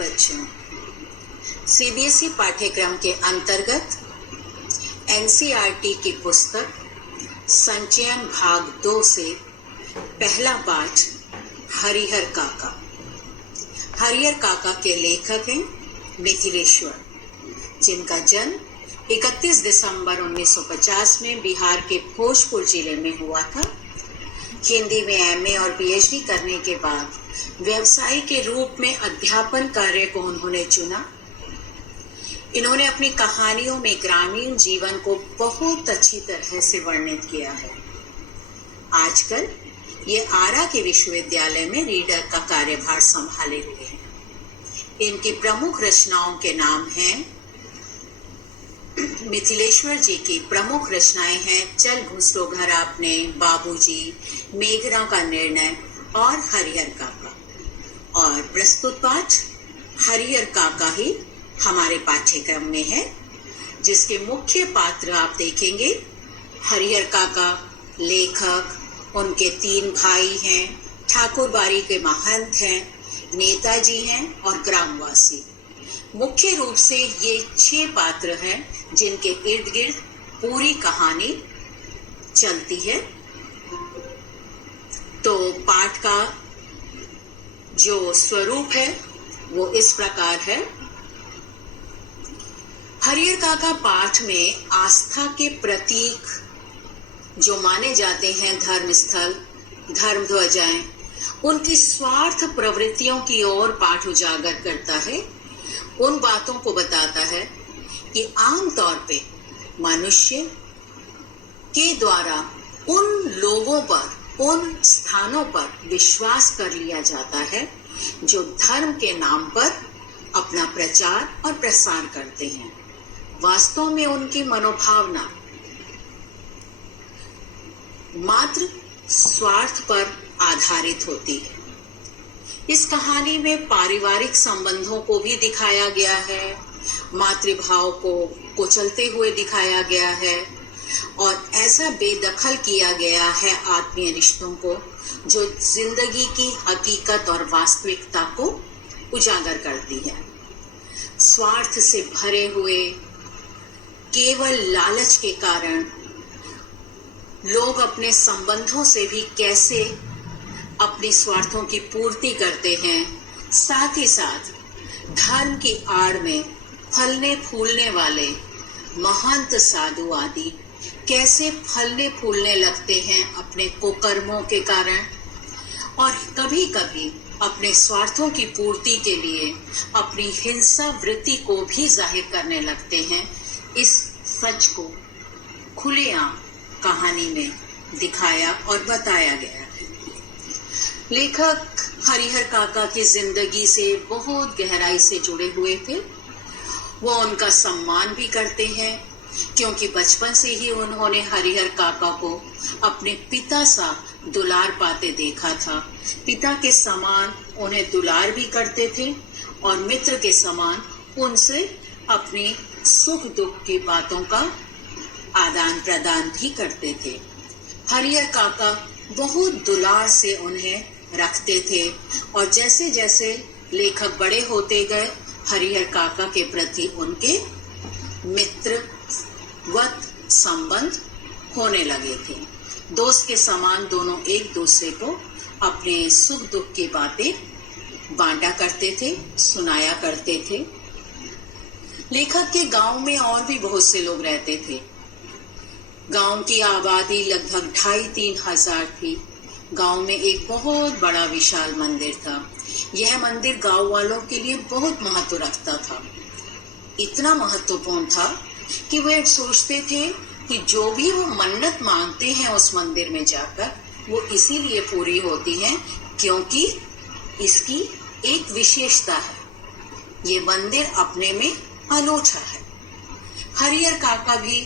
बच्चों, सीबीएसई पाठ्यक्रम के अंतर्गत एनसीईआरटी की पुस्तक संचयन भाग 2 से पहला पाठ हरिहर काका। हरिहर काका के लेखक हैं मिथिलेश्वर, जिनका जन्म 31 दिसंबर 1950 में बिहार के भोजपुर जिले में हुआ था। हिंदी में एमए और पीएचडी करने के बाद व्यवसाय के रूप में अध्यापन कार्य को उन्होंने चुना। इन्होंने अपनी कहानियों में ग्रामीण जीवन को बहुत अच्छी तरह से वर्णित किया है। आजकल ये आरा के विश्वविद्यालय में रीडर का कार्यभार संभाले हुए हैं। इनकी प्रमुख रचनाओं के नाम हैं, मिथिलेश्वर जी की प्रमुख रचनाएं हैं चल घुस लो घर आपने, बाबूजी, मेघना का निर्णय और हरिहर काका। और प्रस्तुत पाठ हरिहर काका ही हमारे पाठ्यक्रम में है, जिसके मुख्य पात्र आप देखेंगे। हरिहर काका लेखक, उनके 3 भाई हैं, ठाकुरबाड़ी के महंत हैं, नेताजी हैं और ग्रामवासी। मुख्य रूप से ये 6 पात्र हैं जिनके इर्द गिर्द पूरी कहानी चलती है। तो पाठ का जो स्वरूप है वो इस प्रकार है। हरिहर काका पाठ में आस्था के प्रतीक जो माने जाते हैं, धर्मस्थल, धर्म ध्वजाएं, उनकी स्वार्थ प्रवृत्तियों की ओर पाठ उजागर करता है। उन बातों को बताता है कि आमतौर पे मनुष्य के द्वारा उन लोगों पर, उन स्थानों पर विश्वास कर लिया जाता है जो धर्म के नाम पर अपना प्रचार और प्रसार करते हैं। वास्तव में उनकी मनोभावना मात्र स्वार्थ पर आधारित होती है। इस कहानी में पारिवारिक संबंधों को भी दिखाया गया है, मातृभाव को कुचलते हुए दिखाया गया है और ऐसा बेदखल किया गया है आत्मीय रिश्तों को जो जिंदगी की हकीकत और वास्तविकता को उजागर करती है। स्वार्थ से भरे हुए केवल लालच के कारण लोग अपने संबंधों से भी कैसे अपने स्वार्थों की पूर्ति करते हैं, साथ ही साथ धर्म की आड़ में फलने फूलने वाले महंत साधु आदि कैसे फलने फूलने लगते हैं अपने कुकर्मों के कारण, और कभी कभी अपने स्वार्थों की पूर्ति के लिए अपनी हिंसा वृत्ति को भी जाहिर करने लगते हैं। इस सच को खुलेआम कहानी में दिखाया और बताया गया है। लेखक हरिहर काका की जिंदगी से बहुत गहराई से जुड़े हुए थे। वो उनका सम्मान भी करते हैं क्योंकि बचपन से ही उन्होंने हरिहर काका को अपने पिता सा दुलार पाते देखा था। पिता के समान उन्हें दुलार भी करते थे और मित्र के समान उनसे अपनी सुख दुख की बातों का आदान प्रदान भी करते थे। हरिहर काका बहुत दुलार से उन्हें रखते थे और जैसे जैसे लेखक बड़े होते गए, हरिहर काका के प्रति उनके मित्रवत संबंध होने लगे थे। दोस्त के समान दोनों एक दूसरे को अपने सुख दुख की बातें बांटा करते थे, सुनाया करते थे। लेखक के गांव में और भी बहुत से लोग रहते थे। गांव की आबादी लगभग 2,500-3 हजार थी। गांव में एक बहुत बड़ा विशाल मंदिर था। यह मंदिर गांव वालों के लिए बहुत महत्व रखता था। इतना महत्वपूर्ण था कि वे सोचते थे कि जो भी वो मन्नत मांगते हैं उस मंदिर में जाकर, वो इसीलिए पूरी होती है क्योंकि इसकी एक विशेषता है। ये मंदिर अपने में अनोखा है। हरिहर काका भी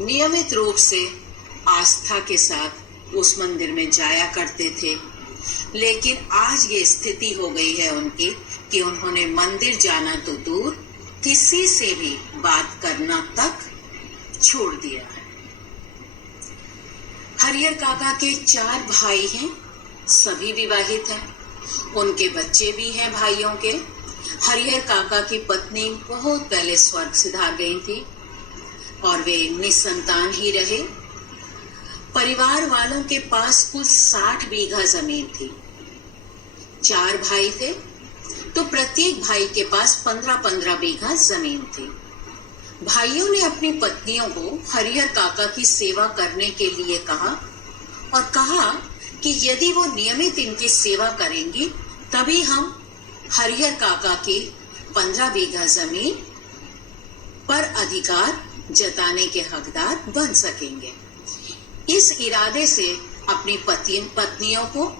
नियमित रूप से आस्था के साथ उस मंदिर में जाया करते थे, लेकिन आज ये स्थिति हो गई है उनकी कि उन्होंने मंदिर जाना तो दूर, किसी से भी बात करना तक छोड़ दिया है। हरिहर काका के 4 भाई हैं, सभी विवाहित हैं। उनके बच्चे भी हैं भाइयों के। हरिहर काका की पत्नी बहुत पहले स्वर्ग सिधार गई थी और वे निसंतान ही रहे। परिवार वालों के पास कुल 60 बीघा जमीन थी। 4 भाई थे तो प्रत्येक भाई के पास 15-15 बीघा जमीन थी। भाइयों ने अपनी पत्नियों को हरिहर काका की सेवा करने के लिए कहा और कहा कि यदि वो नियमित इनकी सेवा करेंगी तभी हम हरिहर काका की 15 बीघा जमीन पर अधिकार जताने के हकदार बन सकेंगे। इस इरादे से अपनी पत्नियों को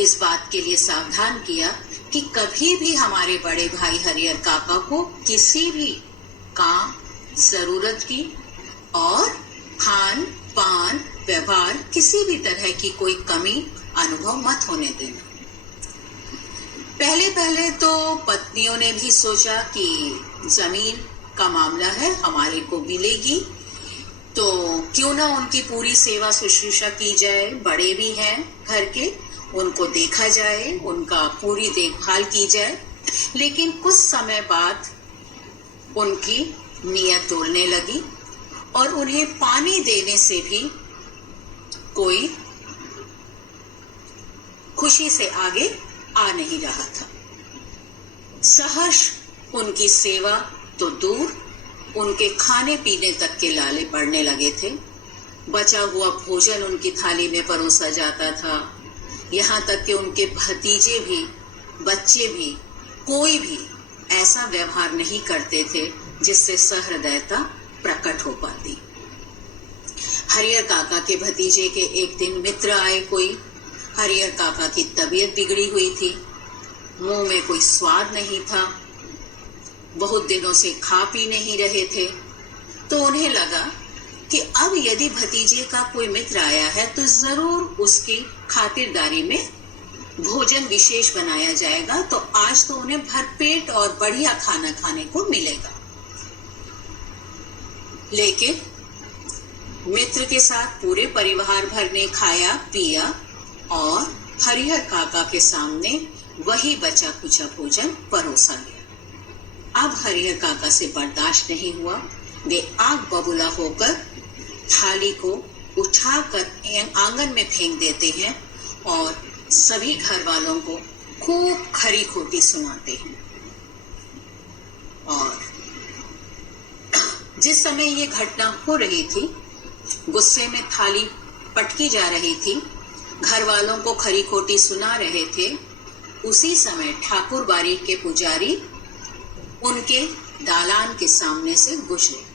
इस बात के लिए सावधान किया कि कभी भी हमारे बड़े भाई हरिहर काका को किसी भी काम, जरूरत की और खान पान व्यवहार किसी भी तरह की कोई कमी अनुभव मत होने देना। पहले तो पत्नियों ने भी सोचा कि जमीन का मामला है, हमारे को मिलेगी तो क्यों ना उनकी पूरी सेवा शुश्रूषा की जाए। बड़े भी हैं घर के, उनको देखा जाए, उनका पूरी देखभाल की जाए। लेकिन कुछ समय बाद उनकी नीयत डोलने लगी और उन्हें पानी देने से भी कोई खुशी से आगे आ नहीं रहा था। सहर्ष उनकी सेवा तो दूर, उनके खाने पीने तक के लाले पड़ने लगे थे। बचा हुआ भोजन उनकी थाली में परोसा जाता था। यहाँ तक कि उनके भतीजे भी, बच्चे भी, कोई भी ऐसा व्यवहार नहीं करते थे जिससे सहृदयता प्रकट हो पाती। हरिहर काका के भतीजे के एक दिन मित्र आए कोई। हरिहर काका की तबीयत बिगड़ी हुई थी, मुंह में कोई स्वाद नहीं था, बहुत दिनों से खा पी नहीं रहे थे। तो उन्हें लगा कि अब यदि भतीजे का कोई मित्र आया है तो जरूर उसकी खातिरदारी में भोजन विशेष बनाया जाएगा, तो आज तो उन्हें भरपेट और बढ़िया खाना खाने को मिलेगा। लेकिन मित्र के साथ पूरे परिवार भर ने खाया पिया और हरिहर काका के सामने वही बचा कुचा भोजन परोसा गया। अब हरिहर काका से बर्दाश्त नहीं हुआ। वे आग बबूला होकर थाली को उठाकर आंगन में फेंक देते हैं और सभी घर वालों को खूब खरी खोटी सुनाते हैं। और जिस समय ये घटना हो रही थी, गुस्से में थाली पटकी जा रही थी, घर वालों को खरी खोटी सुना रहे थे, उसी समय ठाकुर बाड़ी के पुजारी उनके दालान के सामने से गुजरे।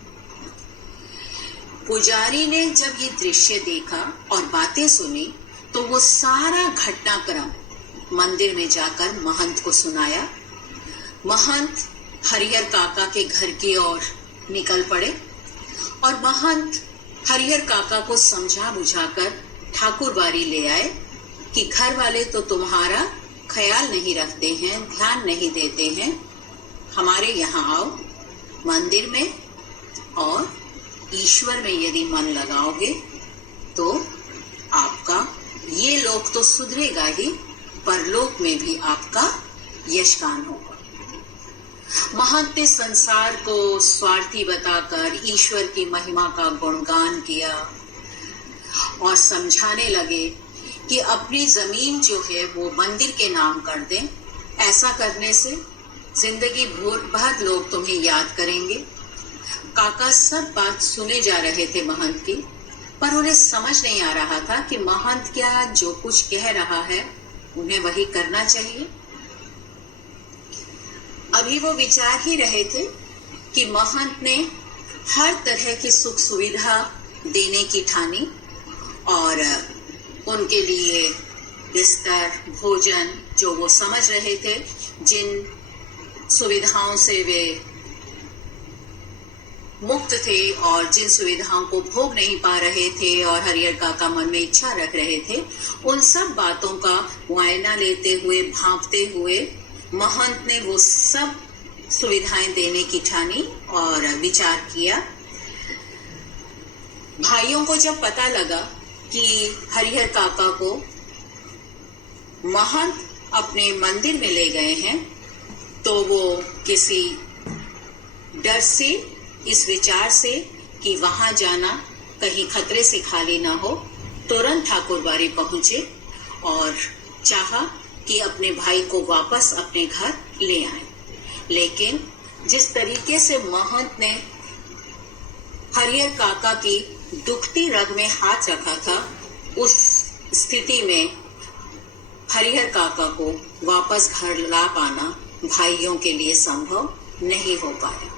पुजारी ने जब ये दृश्य देखा और बातें सुनी तो वो सारा घटनाक्रम मंदिर में जाकर महंत को सुनाया। महंत हरिहर काका के घर की ओर निकल पड़े और महंत हरिहर काका को समझा बुझाकर ठाकुर बाड़ी ले आए कि घर वाले तो तुम्हारा ख्याल नहीं रखते हैं, ध्यान नहीं देते हैं, हमारे यहाँ आओ मंदिर में और ईश्वर में यदि मन लगाओगे तो आपका ये लोक तो सुधरेगा ही, परलोक में भी आपका यशगान होगा। महंत ने संसार को स्वार्थी बताकर ईश्वर की महिमा का गुणगान किया और समझाने लगे कि अपनी जमीन जो है वो मंदिर के नाम कर दें। ऐसा करने से जिंदगी भर लोग तुम्हें याद करेंगे। काका सब बात सुने जा रहे थे महंत की, पर उन्हें समझ नहीं आ रहा था कि महंत क्या जो कुछ कह रहा है उन्हें वही करना चाहिए। अभी वो विचार ही रहे थे कि महंत ने हर तरह की सुख सुविधा देने की ठानी और उनके लिए बिस्तर, भोजन जो वो समझ रहे थे, जिन सुविधाओं से वे मुक्त थे और जिन सुविधाओं को भोग नहीं पा रहे थे और हरिहर काका मन में इच्छा रख रहे थे, उन सब बातों का मुआयना लेते हुए, भांपते हुए महंत ने वो सब सुविधाएं देने की ठानी और विचार किया। भाइयों को जब पता लगा कि हरिहर काका को महंत अपने मंदिर में ले गए हैं, तो वो किसी डर से, इस विचार से कि वहां जाना कहीं खतरे से खाली ना हो, तुरंत ठाकुरबाड़ी पहुंचे और चाहा कि अपने भाई को वापस अपने घर ले आए। लेकिन जिस तरीके से महंत ने हरिहर काका की दुखती रग में हाथ रखा था, उस स्थिति में हरिहर काका को वापस घर ला पाना भाइयों के लिए संभव नहीं हो पाया।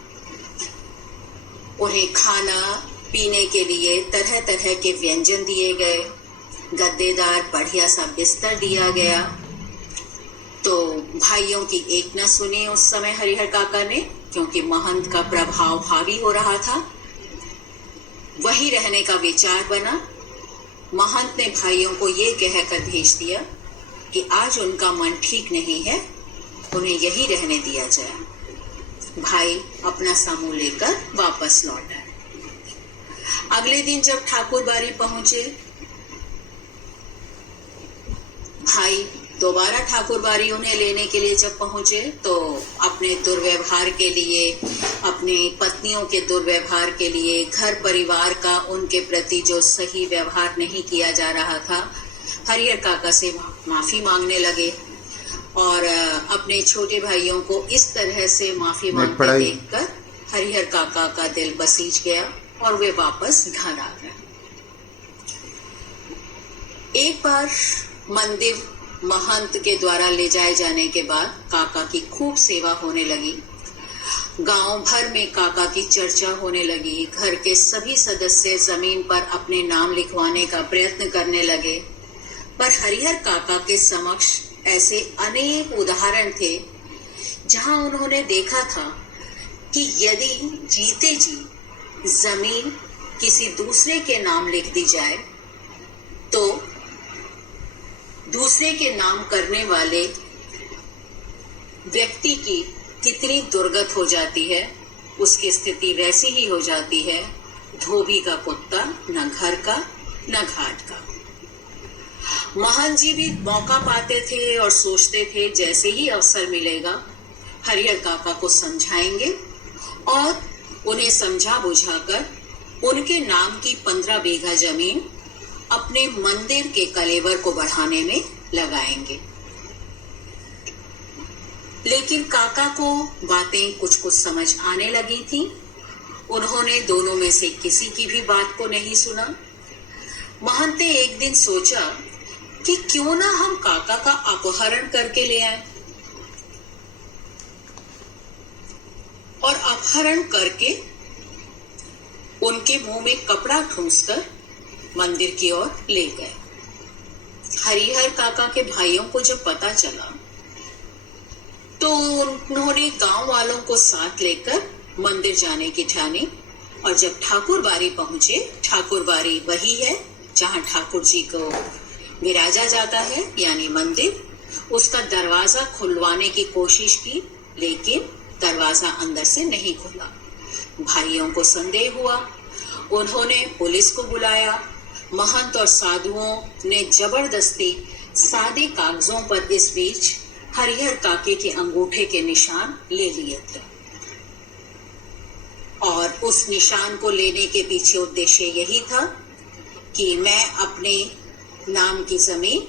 उन्हें खाना पीने के लिए तरह तरह के व्यंजन दिए गए, गद्देदार बढ़िया सा बिस्तर दिया गया। तो भाइयों की एक न सुनी उस समय हरिहर काका ने, क्योंकि महंत का प्रभाव हावी हो रहा था। वही रहने का विचार बना। महंत ने भाइयों को ये कहकर भेज दिया कि आज उनका मन ठीक नहीं है, उन्हें यही रहने दिया जाए। भाई अपना समूह लेकर वापस लौट आए। अगले दिन जब ठाकुरबाड़ी पहुंचे, भाई दोबारा ठाकुरबाड़ी उन्हें लेने के लिए जब पहुंचे, तो अपने दुर्व्यवहार के लिए, अपनी पत्नियों के दुर्व्यवहार के लिए, घर परिवार का उनके प्रति जो सही व्यवहार नहीं किया जा रहा था, हरिहर काका से माफी मांगने लगे। और अपने छोटे भाइयों को इस तरह से माफी मांगते देखकर हरिहर काका का दिल बसीज गया और वे वापस घर आ गए। एक बार मंदिर महंत के द्वारा ले जाए जाने के बाद काका की खूब सेवा होने लगी। गांव भर में काका की चर्चा होने लगी। घर के सभी सदस्य जमीन पर अपने नाम लिखवाने का प्रयत्न करने लगे। पर हरिहर काका के समक्ष ऐसे अनेक उदाहरण थे जहां उन्होंने देखा था कि यदि जीते जी जमीन किसी दूसरे के नाम लिख दी जाए तो दूसरे के नाम करने वाले व्यक्ति की कितनी दुर्गत हो जाती है। उसकी स्थिति वैसी ही हो जाती है, धोबी का कुत्ता, न घर का न घाट का। महंत जी भी मौका पाते थे और सोचते थे जैसे ही अवसर मिलेगा हरिहर काका को समझाएंगे और उन्हें समझा बुझाकर उनके नाम की 15 बीघा जमीन अपने मंदिर के कलेवर को बढ़ाने में लगाएंगे। लेकिन काका को बातें कुछ कुछ समझ आने लगी थी। उन्होंने दोनों में से किसी की भी बात को नहीं सुना। महंत ने एक दिन सोचा कि क्यों ना हम काका का अपहरण करके ले आए और अपहरण करके उनके मुंह में कपड़ा ठूंसकर मंदिर की ओर ले गए। हरिहर काका के भाइयों को जब पता चला तो उन्होंने गांव वालों को साथ लेकर मंदिर जाने की ठानी। और जब ठाकुरबाड़ी पहुंचे, ठाकुरबाड़ी वही है जहां ठाकुर जी को विराजा जाता है, यानी मंदिर, उसका दरवाजा खुलवाने की कोशिश की, लेकिन दरवाजा अंदर से नहीं खुला। भाइयों को संदेह हुआ। उन्होंने पुलिस को बुलाया। महंत और साधुओं ने जबरदस्ती सादे कागजों पर इस बीच हरिहर काके के अंगूठे के निशान ले लिए थे। और उस निशान को लेने के पीछे उद्देश्य यही था कि मैं अपने नाम की जमीन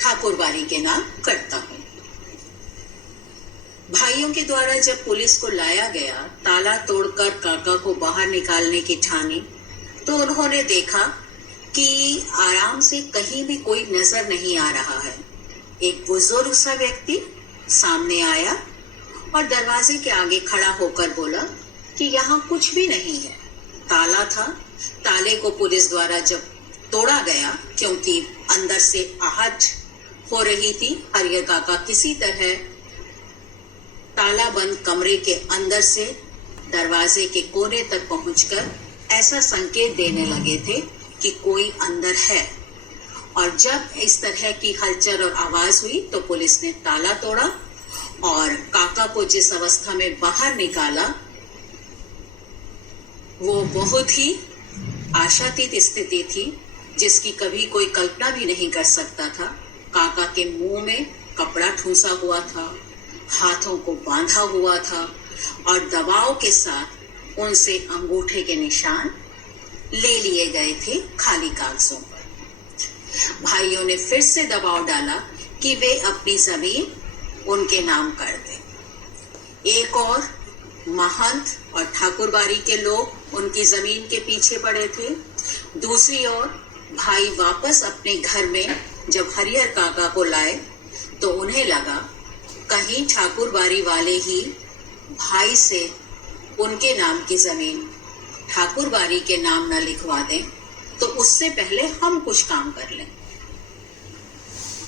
ठाकुरबाड़ी के नाम करता हूं। भाइयों के द्वारा जब पुलिस को लाया गया, ताला तोड़कर काका को बाहर निकालने की ठानी, तो उन्होंने देखा कि आराम से कहीं भी कोई नजर नहीं आ रहा है। एक बुजुर्ग सा व्यक्ति सामने आया और दरवाजे के आगे खड़ा होकर बोला कि यहाँ कुछ भी नहीं है। ताला था। ताले को पुलिस द्वारा जब तोड़ा गया, क्योंकि अंदर से आहट हो रही थी, हरिहर काका किसी तरह ताला बंद कमरे के अंदर से दरवाजे के कोने तक पहुंचकर ऐसा संकेत देने लगे थे कि कोई अंदर है। और जब इस तरह की हलचल और आवाज हुई तो पुलिस ने ताला तोड़ा और काका को जिस अवस्था में बाहर निकाला वो बहुत ही आशातीत स्थिति थी, जिसकी कभी कोई कल्पना भी नहीं कर सकता था। काका के मुंह में कपड़ा ठूंसा हुआ था, हाथों को बांधा हुआ था और दबाव के साथ उनसे अंगूठे के निशान ले लिए गए थे खाली कागजों पर। भाइयों ने फिर से दबाव डाला कि वे अपनी जमीन उनके नाम कर दें। एक और महंत और ठाकुरबाड़ी के लोग उनकी जमीन के पीछे पड़े थे। दूसरी ओर भाई वापस अपने घर में जब हरिहर काका को लाए तो उन्हें लगा कहीं ठाकुरबाड़ी वाले ही भाई से उनके नाम की जमीन ठाकुरबाड़ी के नाम न लिखवा दें, तो उससे पहले हम कुछ काम कर लें।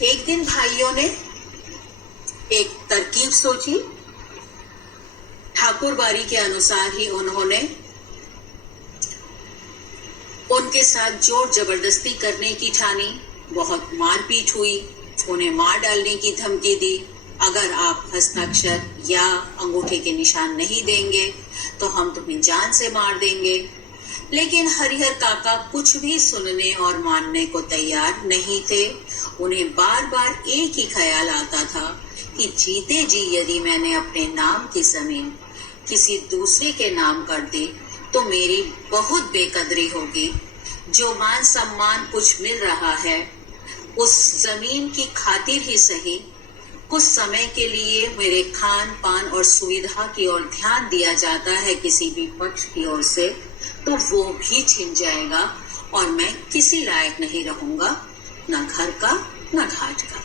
एक दिन भाइयों ने एक तरकीब सोची। ठाकुरबाड़ी के अनुसार ही उन्होंने उनके साथ जोर जबरदस्ती करने की ठानी। बहुत मारपीट हुई, उन्हें मार डालने की धमकी दी। अगर आप हस्ताक्षर या अंगूठे के निशान नहीं देंगे तो हम तुम्हें जान से मार देंगे। लेकिन हरिहर काका कुछ भी सुनने और मानने को तैयार नहीं थे। उन्हें बार बार एक ही ख्याल आता था कि जीते जी यदि मैंने अपने नाम की जमीन किसी दूसरे के नाम कर दी तो मेरी बहुत बेकदरी होगी। जो मान सम्मान कुछ मिल रहा है उस जमीन की खातिर ही सही कुछ समय के लिए मेरे खान पान और सुविधा की ओर ध्यान दिया जाता है किसी भी पक्ष की ओर से, तो वो भी छिन जाएगा और मैं किसी लायक नहीं रहूंगा, न घर का न घाट का।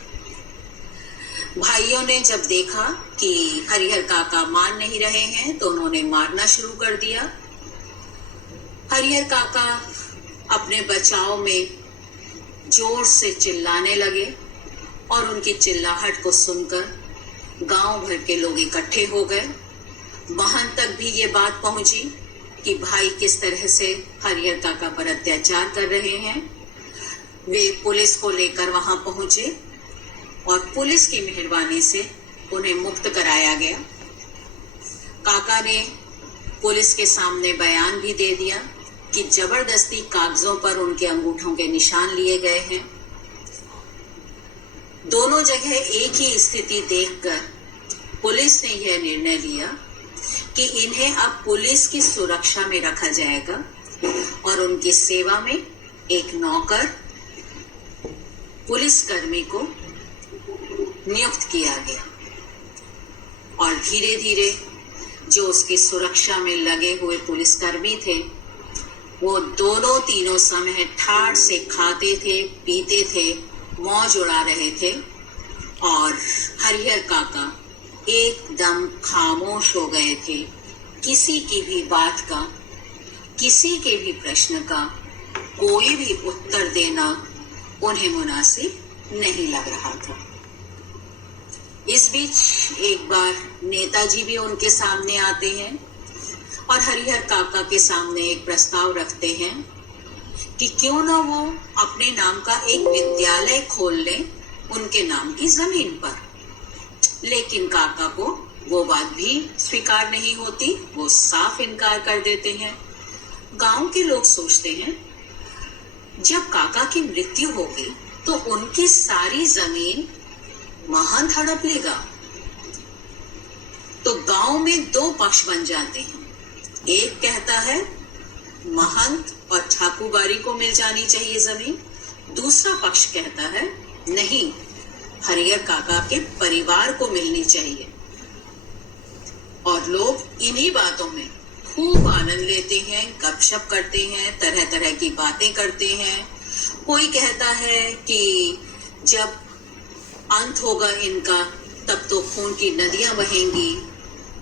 भाइयों ने जब देखा कि हरिहर काका मान नहीं रहे हैं तो उन्होंने मारना शुरू कर दिया। हरिहर काका अपने बचाव में जोर से चिल्लाने लगे और उनकी चिल्लाहट को सुनकर गांव भर के लोग इकट्ठे हो गए। महंत तक भी ये बात पहुंची कि भाई किस तरह से हरिहर काका पर अत्याचार कर रहे हैं। वे पुलिस को लेकर वहां पहुंचे और पुलिस की मेहरबानी से उन्हें मुक्त कराया गया। काका ने पुलिस के सामने बयान भी दे दिया कि जबरदस्ती कागजों पर उनके अंगूठों के निशान लिए गए हैं। दोनों जगह एक ही स्थिति देखकर पुलिस ने यह निर्णय लिया कि इन्हें अब पुलिस की सुरक्षा में रखा जाएगा और उनकी सेवा में एक नौकर पुलिसकर्मी को नियुक्त किया गया। और धीरे धीरे जो उसकी सुरक्षा में लगे हुए पुलिसकर्मी थे वो दोनों तीनों समय ठाठ से खाते थे, पीते थे, मौज उड़ा रहे थे और हरिहर काका एकदम खामोश हो गए थे। किसी की भी बात का, किसी के भी प्रश्न का कोई भी उत्तर देना उन्हें मुनासिब नहीं लग रहा था। इस बीच एक बार नेताजी भी उनके सामने आते हैं और हरिहर काका के सामने एक प्रस्ताव रखते हैं कि क्यों ना वो अपने नाम का एक विद्यालय खोल लें उनके नाम की जमीन पर। लेकिन काका को वो बात भी स्वीकार नहीं होती, वो साफ इनकार कर देते हैं। गांव के लोग सोचते हैं जब काका की मृत्यु होगी तो उनकी सारी जमीन महंत हड़प लेगा। तो गांव में दो पक्ष बन जाते हैं। एक कहता है महंत और ठाकुरबाड़ी को मिल जानी चाहिए जमीन, दूसरा पक्ष कहता है नहीं, हरिहर काका के परिवार को मिलनी चाहिए। और लोग इन्हीं बातों में खूब आनंद लेते हैं, गपशप करते हैं, तरह तरह की बातें करते हैं। कोई कहता है कि जब अंत होगा इनका तब तो खून की नदियां बहेंगी,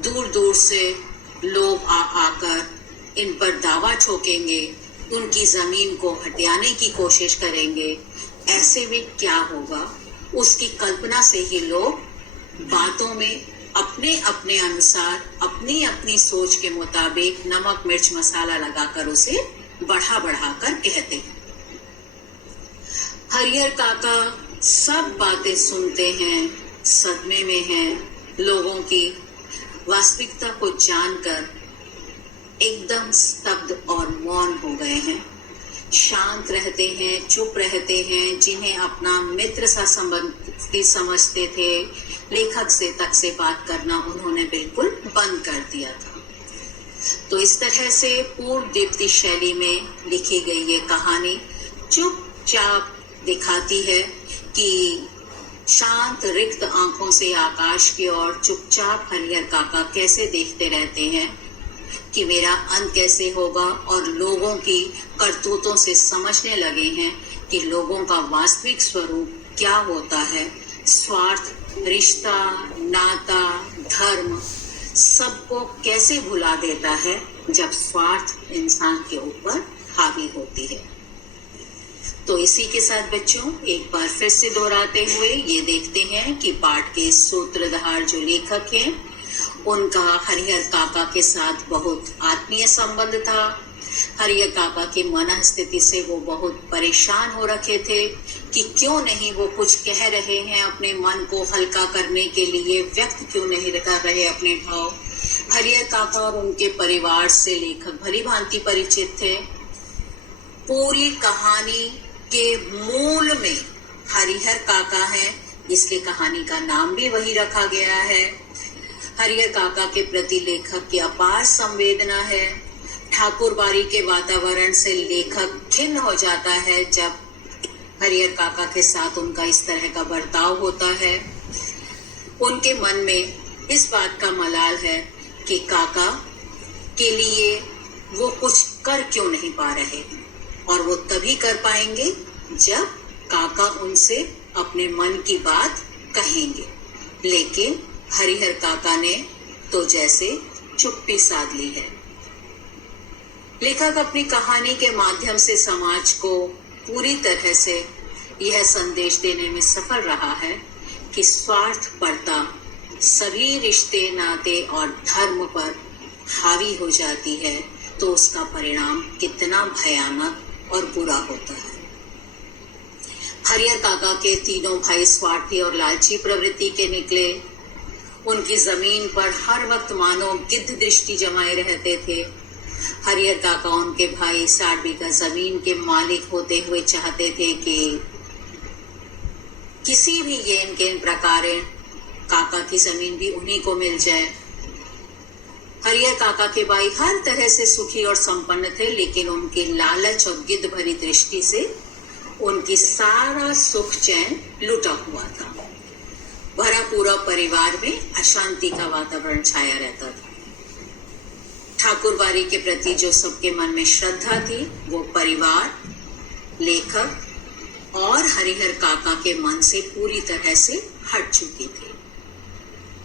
दूर दूर से लोग आकर इन पर दावा ठोकेंगे, उनकी जमीन को हटियाने की कोशिश करेंगे। ऐसे में क्या होगा उसकी कल्पना से ही लोग बातों में अपने अपने अनुसार, अपनी अपनी सोच के मुताबिक नमक मिर्च मसाला लगाकर उसे बढ़ा बढ़ा कर कहते हैं। हरिहर काका सब बातें सुनते हैं, सदमे में हैं, लोगों की वास्तविकता को जानकर एकदम स्तब्ध और मौन हो गए हैं। शांत रहते हैं, चुप रहते हैं। जिन्हें अपना मित्र सा संबंधी समझते थे, लेखक से तक से बात करना उन्होंने बिल्कुल बंद कर दिया था। तो इस तरह से पूर्व दीप्ति शैली में लिखी गई ये कहानी चुपचाप दिखाती है कि शांत रिक्त आंखों से आकाश की ओर चुपचाप हरिहर काका कैसे देखते रहते हैं कि मेरा अंत कैसे होगा, और लोगों की करतूतों से समझने लगे हैं कि लोगों का वास्तविक स्वरूप क्या होता है। स्वार्थ, रिश्ता, नाता, धर्म सबको कैसे भुला देता है जब स्वार्थ इंसान के ऊपर हावी होती है। तो इसी के साथ बच्चों एक बार फिर से दोहराते हुए ये देखते हैं कि पाठ के सूत्रधार जो लेखक हैं उनका हरिहर काका के साथ बहुत आत्मीय संबंध था। हरिहर काका की मन स्थिति से वो बहुत परेशान हो रखे थे कि क्यों नहीं वो कुछ कह रहे हैं, अपने मन को हल्का करने के लिए व्यक्त क्यों नहीं कर रहे अपने भाव। हरिहर काका और उनके परिवार से लेखक भली भांति परिचित थे। पूरी कहानी के मूल में हरिहर काका है, इसलिए कहानी का नाम भी वही रखा गया है। हरिहर काका के प्रति लेखक की अपार संवेदना है। ठाकुर बाड़ी के वातावरण से लेखक खिन्न हो जाता है जब हरिहर काका के साथ उनका इस तरह का बर्ताव होता है। उनके मन में इस बात का मलाल है कि काका के लिए वो कुछ कर क्यों नहीं पा रहे हैं, और वो तभी कर पाएंगे जब काका उनसे अपने मन की बात कहेंगे। लेकिन हरिहर काका ने तो जैसे चुप्पी साध ली है। लेखक अपनी कहानी के माध्यम से समाज को पूरी तरह से यह संदेश देने में सफल रहा है कि स्वार्थपरता सभी रिश्ते, नाते और धर्म पर हावी हो जाती है तो उसका परिणाम कितना भयानक और बुरा होता है। हरिहर काका के तीनों भाई स्वार्थी और लालची प्रवृत्ति के निकले। उनकी जमीन पर हर वक्त मानो गिद्ध दृष्टि जमाए रहते थे। हरिहर काका उनके भाई 60 बीघा जमीन के मालिक होते हुए चाहते थे कि किसी भी येन केन प्रकार काका की जमीन भी उन्हीं को मिल जाए। हरिहर काका के भाई हर तरह से सुखी और संपन्न थे, लेकिन उनकी लालच और गिद्ध भरी दृष्टि से उनकी सारा सुख चैन लुटा हुआ था। भरा पूरा परिवार में अशांति का वातावरण छाया रहता था। ठाकुर बाड़ी के प्रति जो सबके मन में श्रद्धा थी वो परिवार, लेखक और हरिहर काका के मन से पूरी तरह से हट चुकी थी।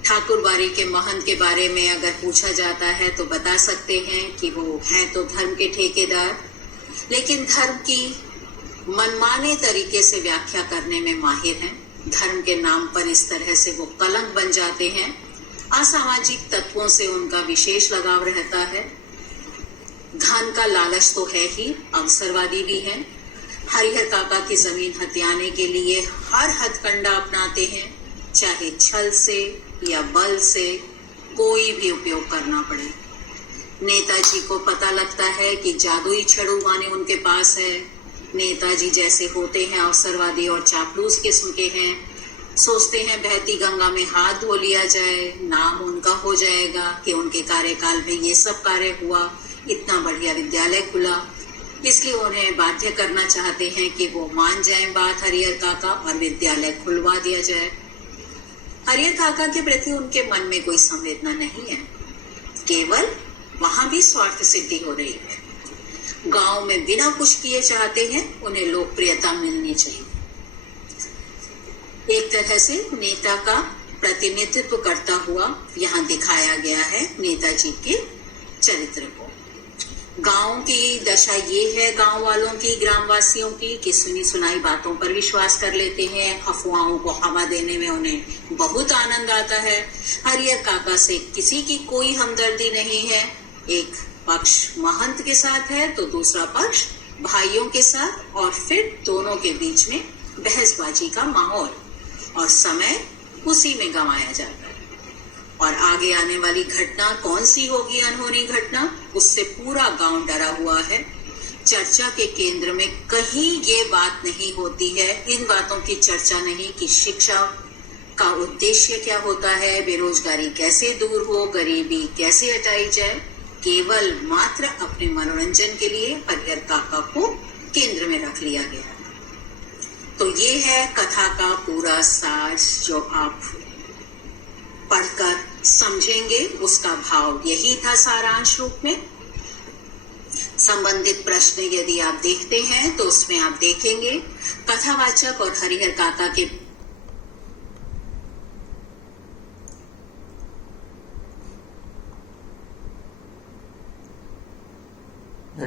ठाकुर बाड़ी के महंत के बारे में अगर पूछा जाता है तो बता सकते हैं कि वो हैं तो धर्म के ठेकेदार, लेकिन धर्म की मनमाने तरीके से व्याख्या करने में माहिर हैं। धर्म के नाम पर इस तरह से वो कलंक बन जाते हैं। असामाजिक तत्वों से उनका विशेष लगाव रहता है। धन का लालच तो है ही, अवसरवादी भी है। हरिहर काका की जमीन हथियाने के लिए हर हथकंडा अपनाते हैं, चाहे छल से या बल से कोई भी उपयोग करना पड़े। नेताजी को पता लगता है कि जादुई छड़ू माने उनके पास है। नेताजी जैसे होते हैं अवसरवादी और चापलूस किस्म के हैं। सोचते हैं बहती गंगा में हाथ धो लिया जाए, नाम उनका हो जाएगा कि उनके कार्यकाल में ये सब कार्य हुआ, इतना बढ़िया विद्यालय खुला। इसलिए उन्हें बाध्य करना चाहते हैं कि वो मान जाएं बात हरिहर काका और विद्यालय खुलवा दिया जाए। हरिहर काका के प्रति उनके मन में कोई संवेदना नहीं है, केवल वहां भी स्वार्थ सिद्धि हो रही है। गांव में बिना कुछ किए चाहते हैं उन्हें लोकप्रियता मिलनी चाहिए। एक तरह से नेता का प्रतिनिधित्व करता हुआ यहाँ दिखाया गया है नेताजी के चरित्र को। गांव की दशा ये है गांव वालों की, ग्रामवासियों की, कि सुनी सुनाई बातों पर विश्वास कर लेते हैं। अफवाहों को हवा देने में उन्हें बहुत आनंद आता है। हरिहर काका से किसी की कोई हमदर्दी नहीं है। एक पक्ष महंत के साथ है तो दूसरा पक्ष भाइयों के साथ, और फिर दोनों के बीच में बहसबाजी का माहौल, और समय उसी में गंवाया जाता है। और आगे आने वाली घटना कौन सी होगी, अनहोनी घटना, उससे पूरा गांव डरा हुआ है। चर्चा के केंद्र में कहीं ये बात नहीं होती है, इन बातों की चर्चा नहीं कि शिक्षा का उद्देश्य क्या होता है, बेरोजगारी कैसे दूर हो, गरीबी कैसे हटाई जाए, केवल मात्र अपने मनोरंजन के लिए हरिहर काका को केंद्र में रख लिया गया। तो ये है कथा का पूरा सार जो आप पढ़कर समझेंगे, उसका भाव यही था सारांश रूप में। संबंधित प्रश्न यदि आप देखते हैं तो उसमें आप देखेंगे कथावाचक और हरिहर काका के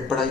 पढ़ाई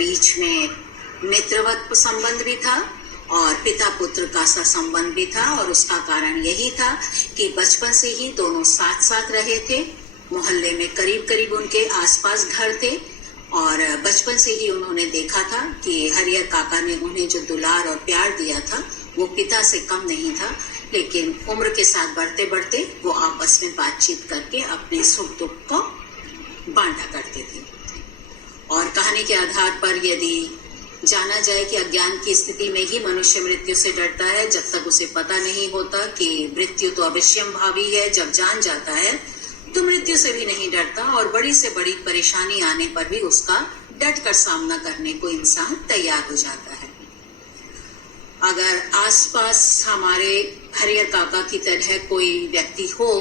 बीच में मित्रवत संबंध भी था और पिता पुत्र का सा संबंध भी था, और उसका कारण यही था कि बचपन से ही दोनों साथ साथ रहे थे। मोहल्ले में करीब करीब उनके आसपास घर थे और बचपन से ही उन्होंने देखा था कि हरिहर काका ने उन्हें जो दुलार और प्यार दिया था वो पिता से कम नहीं था, लेकिन उम्र के साथ बढ़ते बढ़ते वो आपस में बातचीत करके अपने सुख दुख को बांटा करते थे। और कहानी के आधार पर यदि जाना जाए कि अज्ञान की स्थिति में ही मनुष्य मृत्यु से डरता है, जब तक उसे पता नहीं होता कि मृत्यु तो अवश्यम भावी है, जब जान जाता है तो मृत्यु से भी नहीं डरता और बड़ी से बड़ी परेशानी आने पर भी उसका डट कर सामना करने को इंसान तैयार हो जाता है। अगर आसपास हमारे हरिहर काका की तरह कोई व्यक्ति हो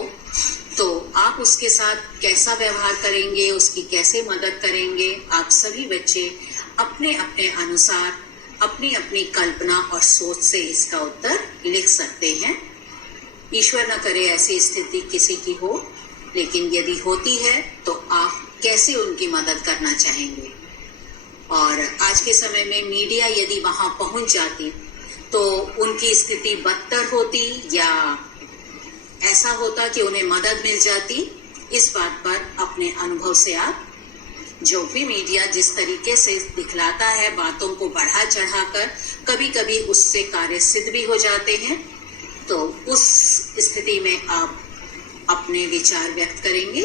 तो आप उसके साथ कैसा व्यवहार करेंगे, उसकी कैसे मदद करेंगे? आप सभी बच्चे अपने अपने अनुसार अपनी अपनी कल्पना और सोच से इसका उत्तर लिख सकते हैं। ईश्वर न करे ऐसी स्थिति किसी की हो, लेकिन यदि होती है तो आप कैसे उनकी मदद करना चाहेंगे? और आज के समय में मीडिया यदि वहां पहुंच जाती तो उनकी स्थिति बदतर होती या ऐसा होता कि उन्हें मदद मिल जाती? इस बात पर अपने अनुभव से आप, जो भी मीडिया जिस तरीके से दिखलाता है बातों को बढ़ा चढ़ाकर, कभी कभी उससे कार्य सिद्ध भी हो जाते हैं, तो उस स्थिति में आप अपने विचार व्यक्त करेंगे।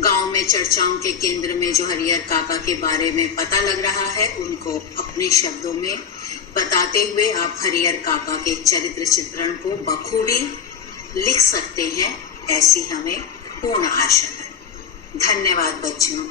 गांव में चर्चाओं के केंद्र में जो हरिहर काका के बारे में पता लग रहा है उनको अपने शब्दों में बताते हुए आप हरिहर काका के चरित्र चित्रण को बखूबी लिख सकते हैं, ऐसी हमें पूर्ण आशा है। धन्यवाद बच्चों।